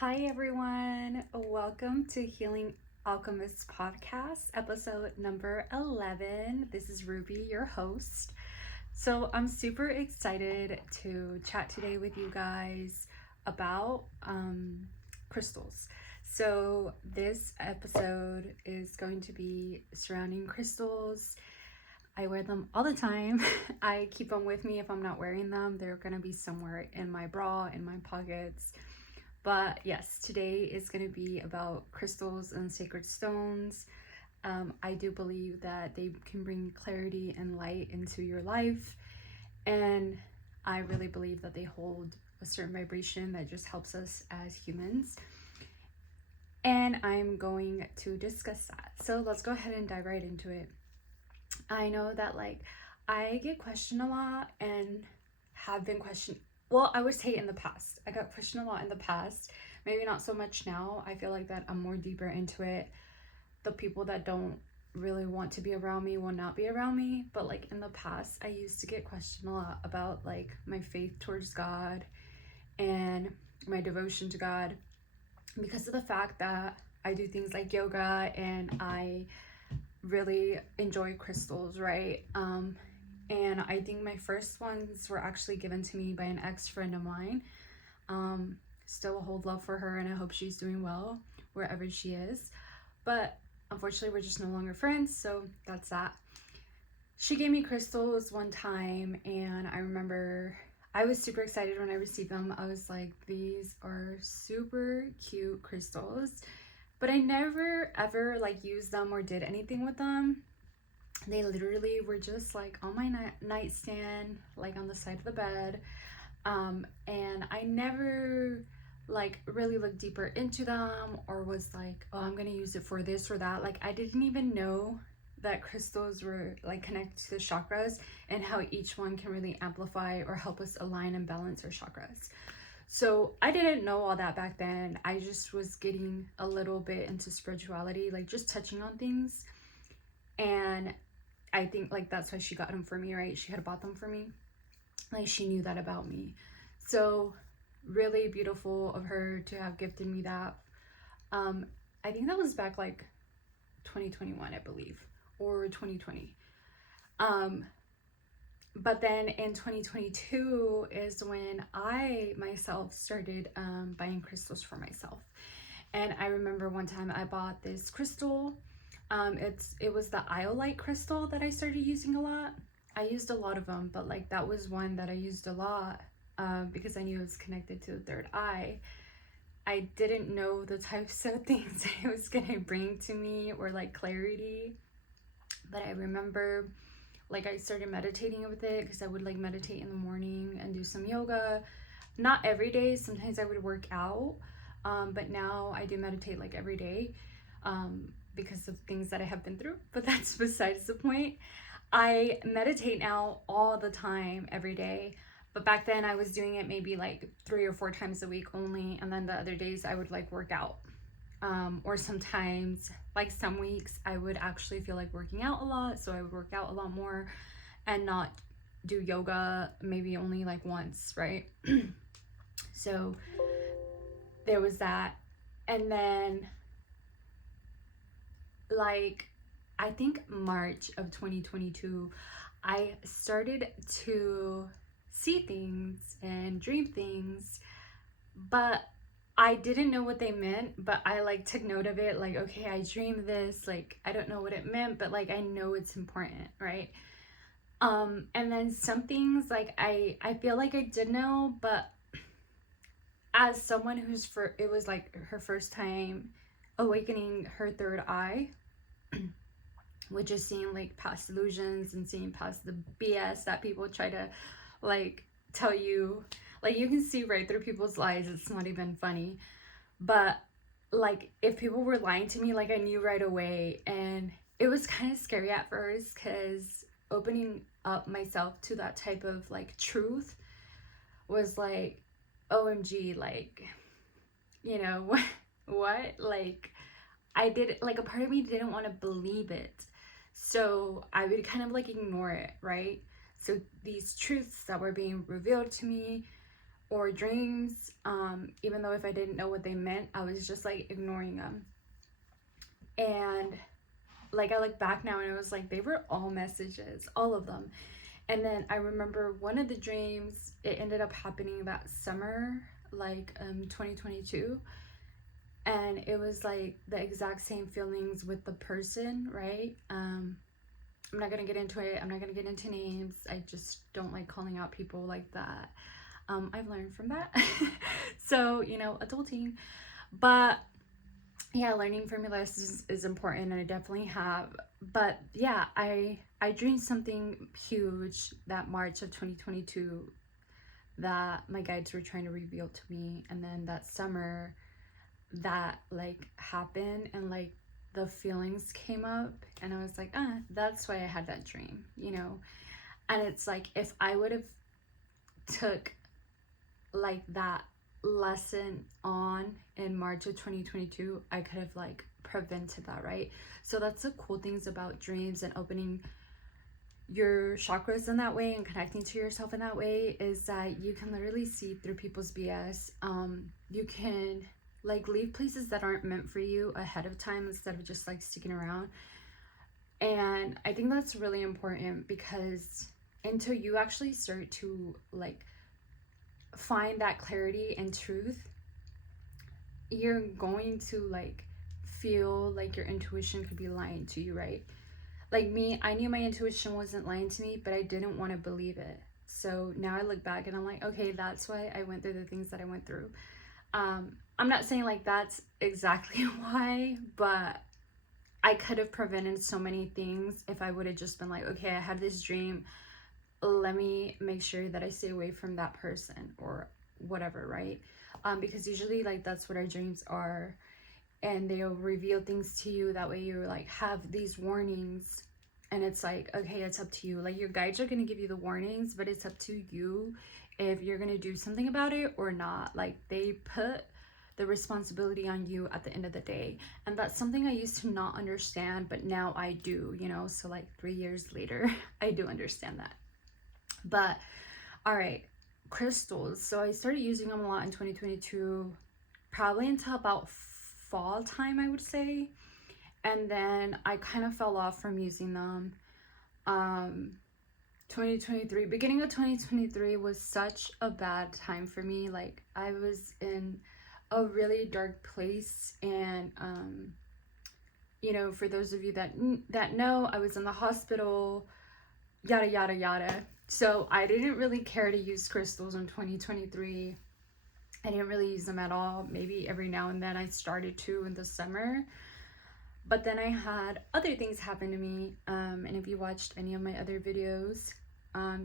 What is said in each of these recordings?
Hi everyone, welcome to Healing Alchemist podcast, episode number 11. This is Ruby, your host. So I'm super excited to chat today with you guys about crystals. So this episode is going to be surrounding crystals. I wear them all the time. I keep them with me if I'm not wearing them. They're going to be somewhere in my bra, in my pockets. But yes, today is going to be about crystals and sacred stones. I do believe that they can bring clarity and light into your life. And I really believe that they hold a certain vibration that just helps us as humans. And I'm going to discuss that. So let's go ahead and dive right into it. I know that I get questioned a lot and have been questioned. Well, I would say in the past. I got questioned a lot in the past. Maybe not so much now. I feel like that I'm more deeper into it. The people that don't really want to be around me will not be around me. But in the past, I used to get questioned a lot about my faith towards God and my devotion to God, because of the fact that I do things like yoga and I really enjoy crystals, right? And I think my first ones were actually given to me by an ex-friend of mine. Still hold love for her, and I hope she's doing well wherever she is. But unfortunately, we're just no longer friends, so that's that. She gave me crystals one time, and I remember I was super excited when I received them. I was like, these are super cute crystals. But I never ever used them or did anything with them. They literally were just on my nightstand, on the side of the bed. And I never really looked deeper into them or was oh, I'm gonna use it for this or that. I didn't even know that crystals were connected to the chakras and how each one can really amplify or help us align and balance our chakras. So I didn't know all that back then. I just was getting a little bit into spirituality, just touching on things. And I think that's why she got them for me, right? She had bought them for me. She knew that about me. So really beautiful of her to have gifted me that. I think that was back 2021, I believe, or 2020. But then in 2022 is when I myself started buying crystals for myself. And I remember one time I bought this crystal. It was the iolite crystal that I started using a lot. I used a lot of them, but that was one that I used a lot because I knew it was connected to the third eye. I didn't know the types of things it was gonna bring to me or clarity, but I remember I started meditating with it because I would meditate in the morning and do some yoga. Not every day, sometimes I would work out, but now I do meditate every day because of things that I have been through, but that's besides the point. I meditate now all the time, every day, but back then I was doing it maybe 3 or 4 times a week only, and then the other days I would work out. Or sometimes some weeks I would actually feel working out a lot, so I would work out a lot more and not do yoga maybe only once, right? So there was that. And then I think March of 2022 I started to see things and dream things, but I didn't know what they meant, but I took note of it, okay, I dreamed this, I don't know what it meant, but I know it's important, right? And then some things I feel I did know, but as someone it was her first time awakening her third eye, which is seeing past illusions and seeing past the BS that people try to tell you. You can see right through people's lies. It's not even funny. But if people were lying to me, I knew right away. And it was kind of scary at first because opening up myself to that type of truth was OMG, you know, what? I did, a part of me didn't want to believe it. So I would kind of ignore it, right? So these truths that were being revealed to me or dreams, even though if I didn't know what they meant, I was just like ignoring them. And like I look back now and it was like they were all messages, all of them. And then I remember one of the dreams, it ended up happening that summer, like 2022. And it was like the exact same feelings with the person, right? I'm not gonna get into it. I'm not gonna get into names. I just don't like calling out people like that. I've learned from that. So, you know, adulting. But yeah, learning from your lessons is important, and I definitely have. But yeah, I dreamed something huge that March of 2022 that my guides were trying to reveal to me. And then that summer that like happened, and like the feelings came up, and I was like, that's why I had that dream, you know. And it's like, if I would have took like that lesson on in March of 2022, I could have like prevented that, right? So that's the cool things about dreams and opening your chakras in that way and connecting to yourself in that way, is that you can literally see through people's BS. You can like leave places that aren't meant for you ahead of time instead of just like sticking around. And I think that's really important, because until you actually start to like find that clarity and truth, you're going to like feel like your intuition could be lying to you, right? Like me, I knew my intuition wasn't lying to me, but I didn't want to believe it. So now I look back and I'm like, okay, that's why I went through the things that I went through. I'm not saying like that's exactly why, but I could have prevented so many things if I would have just been like, okay, I had this dream, let me make sure that I stay away from that person or whatever, right? Because usually like that's what our dreams are, and they'll reveal things to you. That way you like have these warnings, and it's like, okay, it's up to you. Like your guides are going to give you the warnings, but it's up to you if you're going to do something about it or not. Like they put the responsibility on you at the end of the day. And that's something I used to not understand, but now I do, you know. So like 3 years later, I do understand that. But all right, crystals. So I started using them a lot in 2022, probably until about fall time, I would say. And then I kind of fell off from using them. 2023, beginning of 2023 was such a bad time for me. Like I was in a really dark place, and you know, for those of you that know, I was in the hospital, yada yada yada. So I didn't really care to use crystals in 2023. I didn't really use them at all. Maybe every now and then I started to in the summer. But then I had other things happen to me. And if you watched any of my other videos,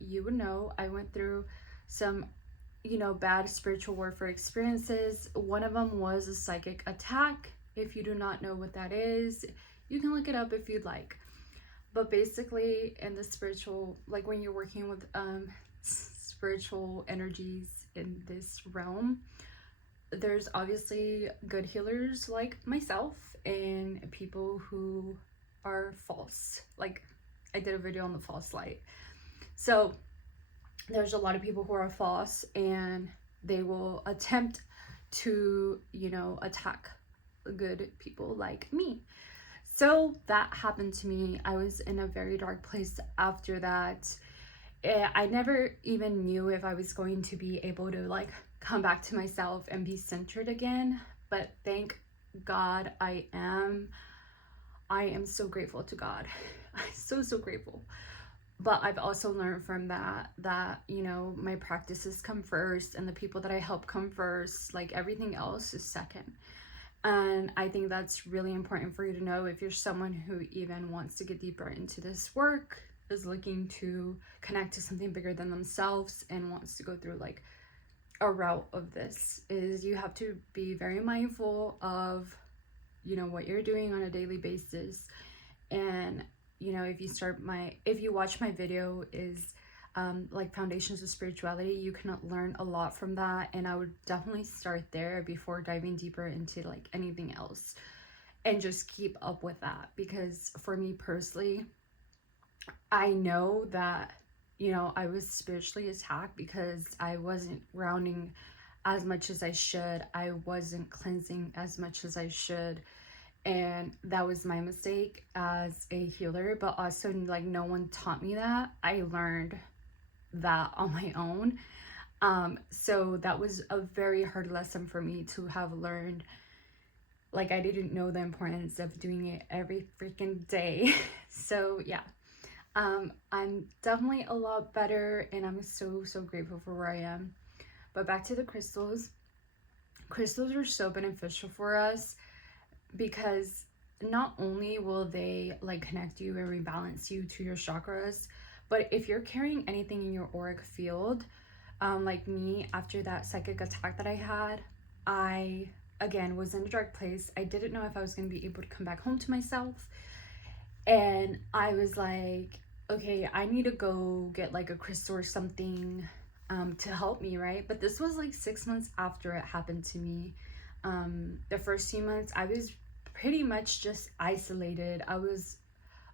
you would know I went through some, you know, bad spiritual warfare experiences. One of them was a psychic attack. If you do not know what that is, you can look it up if you'd like. But basically, in the spiritual, like when you're working with spiritual energies in this realm, there's obviously good healers like myself and people who are false. Like I did a video on the false light. So there's a lot of people who are false, and they will attempt to, you know, attack good people like me. So that happened to me. I was in a very dark place after that. I never even knew if I was going to be able to like come back to myself and be centered again. But thank God I am. I am so grateful to God. I'm so grateful. But I've also learned from that, you know, my practices come first and the people that I help come first. Like everything else is second. And I think that's really important for you to know if you're someone who even wants to get deeper into this work, is looking to connect to something bigger than themselves, and wants to go through like a route of this, is you have to be very mindful of, you know, what you're doing on a daily basis. And, you know, if you watch my video is like Foundations of Spirituality, you can learn a lot from that, and I would definitely start there before diving deeper into like anything else, and just keep up with that. Because for me personally, I know that, I was spiritually attacked because I wasn't grounding as much as I should. I wasn't cleansing as much as I should. And that was my mistake as a healer, but also like no one taught me that. I learned that on my own. So that was a very hard lesson for me to have learned. Like, I didn't know the importance of doing it every freaking day. So yeah, I'm definitely a lot better, and I'm so grateful for where I am. But back to the crystals. Crystals are so beneficial for us because not only will they like connect you and rebalance you to your chakras, but if you're carrying anything in your auric field, like me, after that psychic attack that I had, I again was in a dark place. I didn't know if I was going to be able to come back home to myself, and I was like, okay, I need to go get like a crystal or something to help me, right? But this was like 6 months after it happened to me. The first few months I was pretty much just isolated. I was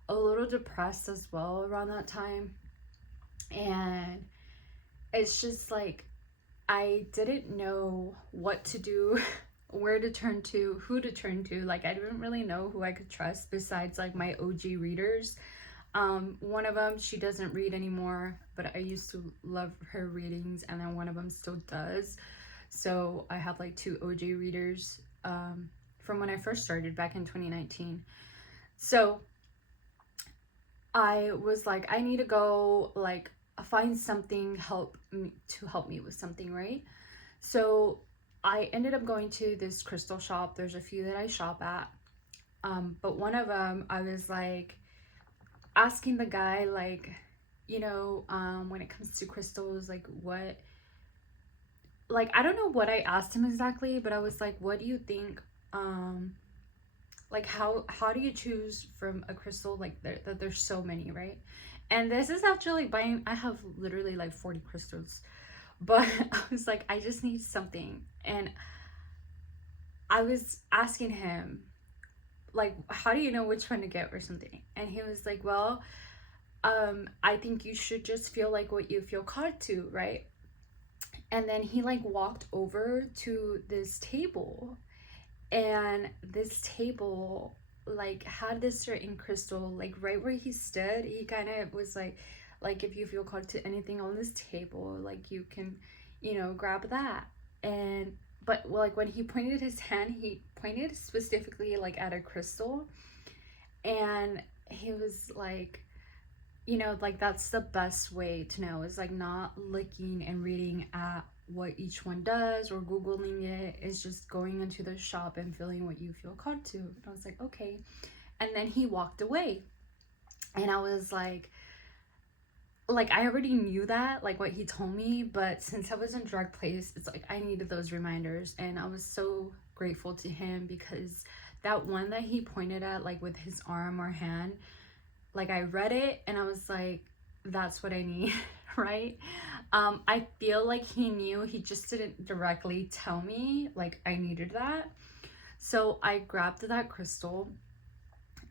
a little depressed as well around that time, and it's just like I didn't know what to do, where to turn to, who to turn to. Like, I didn't really know who I could trust besides like my OG readers. One of them, she doesn't read anymore, but I used to love her readings, and then one of them still does. So I have like 2 OG readers from when I first started back in 2019. So I was like, I need to go like find something help me with something, right? So I ended up going to this crystal shop. There's a few that I shop at, but one of them, I was like asking the guy, like, when it comes to crystals, like what, like, I don't know what I asked him exactly, but I was like, what do you think, like how do you choose from a crystal, like there's so many, right? And this is actually buying, I have literally like 40 crystals, but I was like, I just need something. And I was asking him, like, how do you know which one to get or something? And he was like, well, I think you should just feel like what you feel called to, right? And then he like walked over to this table, and this table like had this certain crystal, like right where he stood. He kind of was like if you feel called to anything on this table, like you can, grab that. And but like when he pointed his hand, he pointed specifically like at a crystal, and he was like, like that's the best way to know, is like not looking and reading at what each one does or googling it, is just going into the shop and feeling what you feel called to. And I was like, okay. And then he walked away, and I was like I already knew that, like what he told me, but since I was in a drug place, it's like I needed those reminders. And I was so grateful to him, because that one that he pointed at, like with his arm or hand, like I read it and I was like, that's what I need. Right? I feel like he knew, he just didn't directly tell me like I needed that. So I grabbed that crystal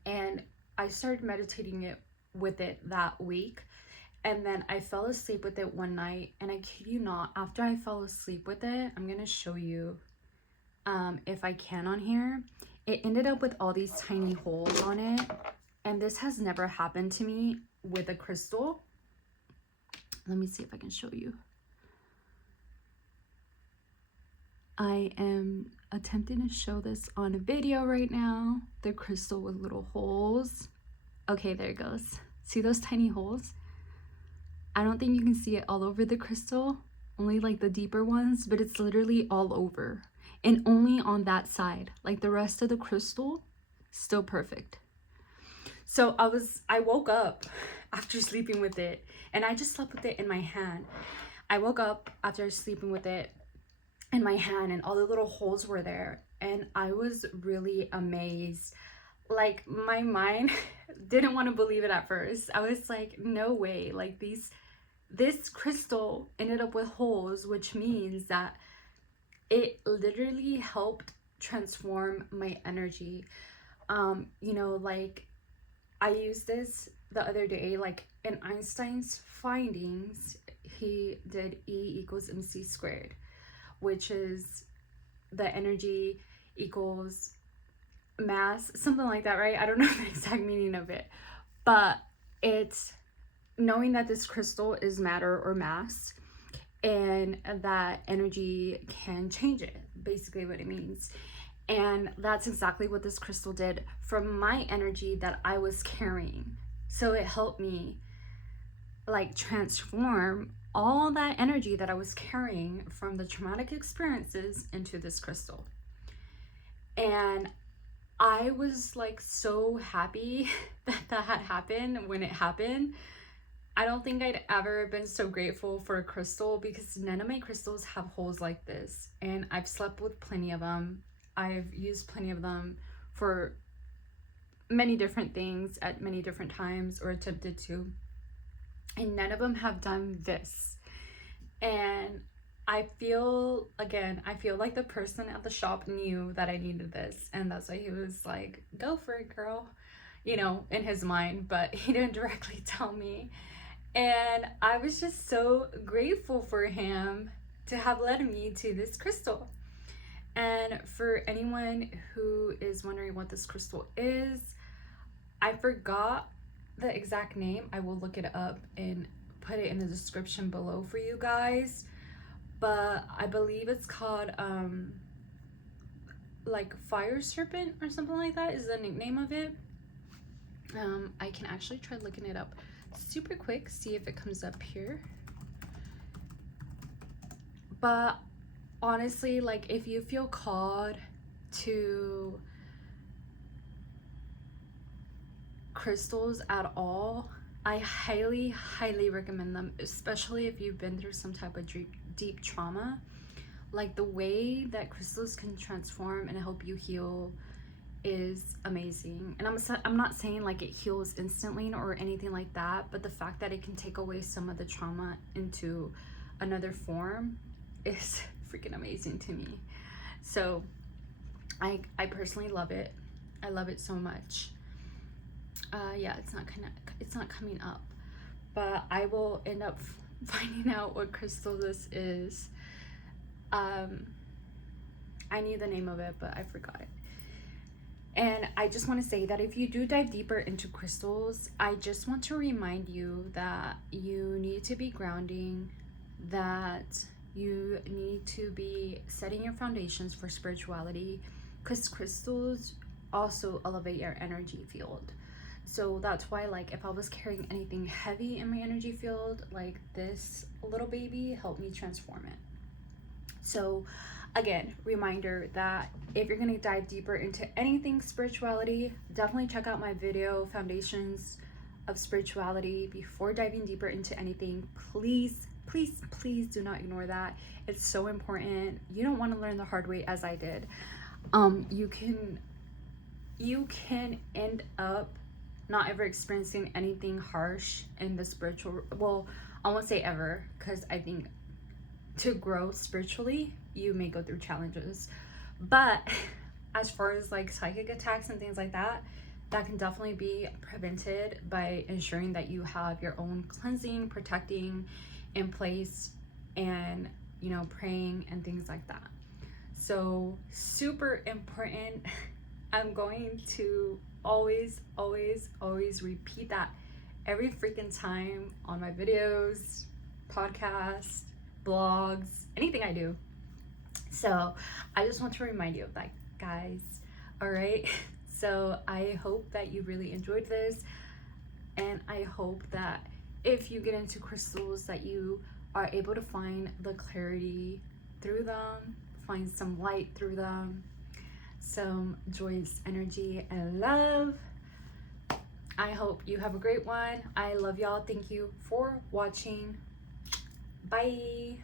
and I started meditating it with it that week. And then I fell asleep with it one night, and I kid you not, after I fell asleep with it, I'm gonna show you if I can on here. It ended up with all these tiny holes on it, and this has never happened to me with a crystal. Let me see if I can show you. I am attempting to show this on a video right now. The crystal with little holes. Okay, there it goes. See those tiny holes? I don't think you can see it all over the crystal, only like the deeper ones, but it's literally all over, and only on that side. Like the rest of the crystal, still perfect. So I woke up after sleeping with it, and I just slept with it in my hand. I woke up after sleeping with it in my hand, and all the little holes were there, and I was really amazed. Like my mind didn't want to believe it at first. I was like, no way, like this crystal ended up with holes, which means that it literally helped transform my energy. Like I used this the other day, like in Einstein's findings, he did E=mc², which is the energy equals mass, something like that, right? I don't know the exact meaning of it, but it's knowing that this crystal is matter or mass, and that energy can change it, basically what it means. And that's exactly what this crystal did from my energy that I was carrying. So it helped me like transform all that energy that I was carrying from the traumatic experiences into this crystal. And I was like so happy that that had happened when it happened. I don't think I'd ever been so grateful for a crystal, because none of my crystals have holes like this. And I've slept with plenty of them. I've used plenty of them for many different things at many different times, or attempted to. And none of them have done this. And I feel like the person at the shop knew that I needed this. And that's why he was like, go for it, girl, you know, in his mind, but he didn't directly tell me. And I was just so grateful for him to have led me to this crystal. And for anyone who is wondering what this crystal is, I forgot the exact name. I will look it up and put it in the description below for you guys. But I believe it's called like fire serpent or something like that is the nickname of it. I can actually try looking it up super quick, see if it comes up here. But honestly, like if you feel called to crystals at all, I highly recommend them, especially if you've been through some type of deep trauma. Like the way that crystals can transform and help you heal is amazing. And I'm not saying like it heals instantly or anything like that, but the fact that it can take away some of the trauma into another form is freaking amazing to me. So I personally love it. I love it so much. Yeah, it's not coming up, but I will end up finding out what crystal this is. I knew the name of it, but I forgot it. And I just want to say that if you do dive deeper into crystals, I just want to remind you that you need to be grounding, that you need to be setting your foundations for spirituality, because crystals also elevate your energy field. So that's why, like, if I was carrying anything heavy in my energy field, like this little baby helped me transform it. So again, reminder that if you're going to dive deeper into anything spirituality, definitely check out my video, Foundations of Spirituality, before diving deeper into anything. Please do not ignore that. It's so important. You don't want to learn the hard way as I did. You can end up not ever experiencing anything harsh in the spiritual, well, I won't say ever, because I think to grow spiritually, you may go through challenges. But as far as like psychic attacks and things like that, that can definitely be prevented by ensuring that you have your own cleansing, protecting in place, and, you know, praying and things like that. So super important. I'm going to always repeat that every freaking time on my videos, podcasts, blogs, anything I do. So I just want to remind you of that, guys. All right. So I hope that you really enjoyed this, and I hope that if you get into crystals, that you are able to find the clarity through them, find some light through them, some joyous energy and love. I hope you have a great one. I love y'all. Thank you for watching. Bye.